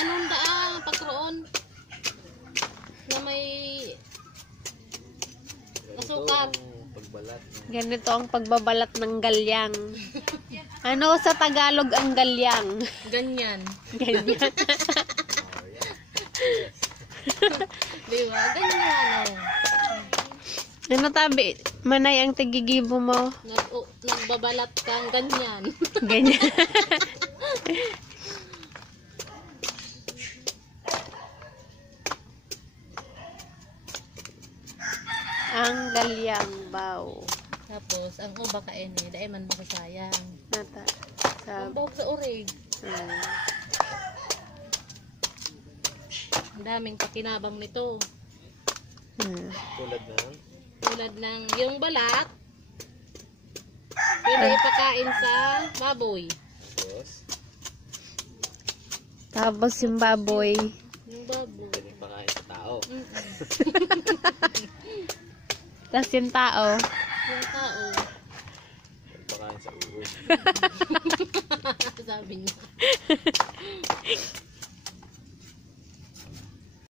Anong daan pagkaroon na may asukar. Pagbalat. Ganito ang pagbabalat ng galyang. Ano sa Tagalog ang galyang? Ganyan. Ganyan. Diba? Ganyan, oh. Ano tabi? Manay ang tagigibo mo. Nagbabalat kang ganyan. Ganyan. Ang galyang baw. Tapos, ang uba kain eh, dahil man makasayang. Nata. Sa... Ang bawag sa urig. Ang daming pakinabang nito. Tulad ng yung balat, pwede ipakain sa baboy. Tapos yung baboy. Yung baboy. Pwede ipakain sa tao. Tapos yung tao. Yung tao. Pwede ipakain sa uod. Sabi niya.